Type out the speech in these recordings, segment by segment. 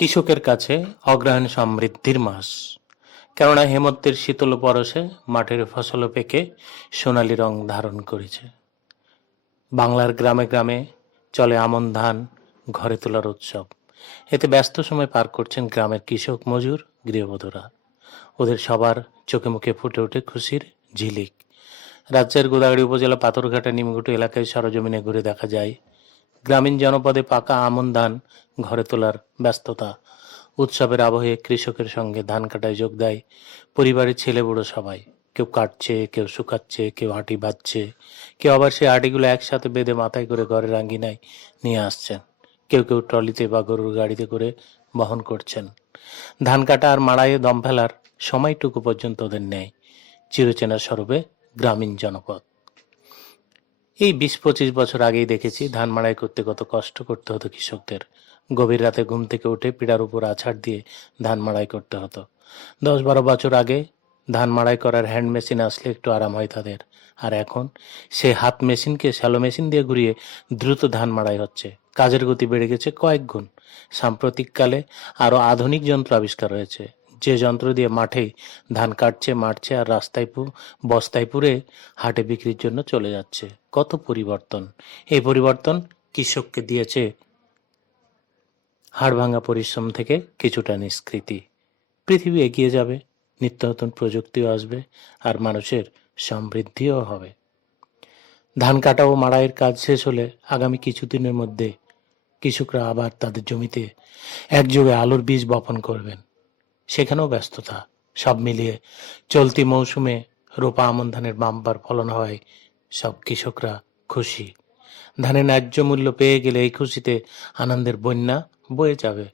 কৃষকের কাছে অগ্রহায়ণ সমৃদ্ধির মাস। কেননা হেমন্তের শীতল পরশে মাঠের ফসল পেকে সোনালি রং ধারণ করেছে। বাংলার গ্রামে গ্রামে চলে আমন ধান, ঘরে তোলার উৎসব। এতে ব্যস্ত সময় পার করছেন গ্রামের কৃষক মজুর, গৃহবধূরা। ওদের সবার চোখে মুখে ফুটে ওঠে খুশির ঝিলিক। রাজ্যের গোদাগাড়ি উপজেলা পাথরঘাটা নিমগুটু এলাকায় সরজমিনে ঘুরে দেখা যায় গ্রামীণ জনপদে পাকা আমন ধান ঘরে তোলার ব্যস্ততা। উৎসবের আবহে কৃষকের সঙ্গে ধান কাটায় যোগ দেয় পরিবারের ছেলে বুড়ো সবাই। কেউ কাটছে, কেউ শুকাচ্ছে, কেউ আটি বাঁধছে, কেউ আবার সেই আটিগুলো একসাথে বেঁধে মাথায় করে ঘরের আঙ্গিনায় নিয়ে আসছেন। কেউ কেউ ট্রলিতে বা গরুর গাড়িতে করে বহন করছেন। ধান কাটা আর মাড়াইয়ে দম ফেলার সময়টুকু পর্যন্ত ওদের নেয় চিরচেনা স্বরূপে গ্রামীণ জনপদ। এই বিশ পঁচিশ বছর আগেই দেখেছি ধান মাড়াই করতে কত কষ্ট করতে হতো কৃষকদের। গভীর রাতে ঘুম থেকে উঠে পিড়ার উপর আছাড় দিয়ে ধান মাড়াই করতে হতো। দশ বারো বছর আগে ধান মাড়াই করার হ্যান্ড মেশিন আসলে একটু আরাম হয় তাদের। আর এখন সে হাত মেশিনকে শ্যালো মেশিন দিয়ে ঘুরিয়ে দ্রুত ধান মাড়াই হচ্ছে। কাজের গতি বেড়ে গেছে কয়েক গুণ। সাম্প্রতিককালে আরও আধুনিক যন্ত্র আবিষ্কার হয়েছে। যে যন্ত্র দিয়ে মাঠে ধান কাটছে, মারছে আর রাস্তায় বস্তায় পুরে হাটে বিক্রির জন্য চলে যাচ্ছে। কত পরিবর্তন। এই পরিবর্তন কৃষককে দিয়েছে হাড়ভাঙা পরিশ্রম থেকে কিছুটা নিষ্কৃতি। পৃথিবী এগিয়ে যাবে, নিত্য নতুন প্রযুক্তিও আসবে আর মানুষের সমৃদ্ধিও হবে। ধান কাটা ও মাড়াইয়ের কাজ শেষ হলে আগামী কিছুদিনের মধ্যে কৃষকরা আবার তাদের জমিতে একযোগে আলুর বীজ বপন করবেন। সেখানেও ব্যস্ততা। সব মিলিয়ে চলতি মৌসুমে রোপা আমন ধানের বাম্পার ফলন হয় সব কৃষকরা খুশি। ধানের ন্যায্য মূল্য পেয়ে গেলে এই খুশিতে আনন্দের বন্যা বয়ে যাবে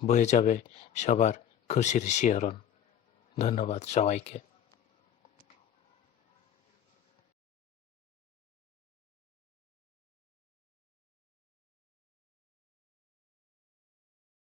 বয়ে যাবে সবার খুশির শিহরণ। ধন্যবাদ সবাইকে।